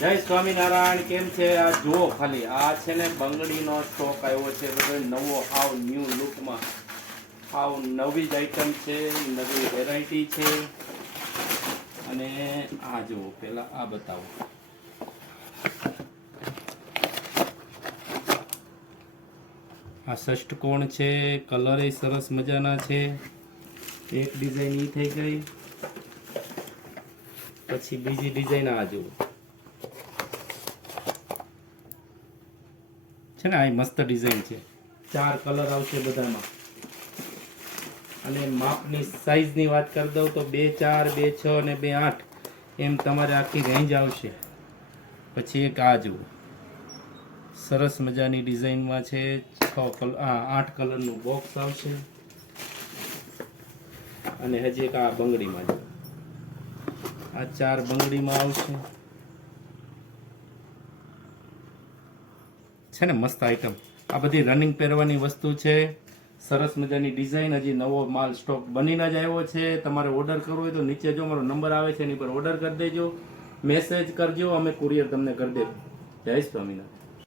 જય સ્વામિનારાયણ. કેમ છે? આ જુઓ ખાલી, આ છે ને બંગડીનો સ્ટોક આવ્યો છે બધો નવો, હાવ ન્યૂ લુકમાં, હાવ નવી જ આઈટમ છે, નવી વેરાયટી છે. અને આ જુઓ, પેલા આ બતાવો. આ ષષ્ઠકોણ છે, કલર એ સરસ મજાના છે. એક ડિઝાઇન ઈ થઈ ગઈ, પછી બીજી ડિઝાઇન આ જુઓ છે ને, આ મસ્ત ડિઝાઇન છે. 4 કલર આવશે બધામાં. અને માપની સાઈઝની વાત કરી દઉં તો 2, 4, 2, 6 અને 2, 8 એમ તમારે આખી રેન્જ આવશે. પછી એક આ જુઓ, સરસ મજાની ડિઝાઇનમાં છે. 8 કલરનું બોક્સ આવશે. અને હજી એક આ બંગડીમાં જુઓ, આ 4 બંગડીમાં આવશે. છે ને મસ્ત આઈટમ. આ બધી રનિંગ પહેરવાની વસ્તુ છે. સરસ મજાની ડિઝાઇન, હજી નવો માલ સ્ટોક બનીને જ આવ્યો છે. તમારે ઓર્ડર કરવો હોય તો નીચે જો મારો નંબર આવે છે એની પર ઓર્ડર કરી દેજો, મેસેજ કરજો, અમે કુરિયર તમને કરી દેજો. જય સ્વામિનારાયણ.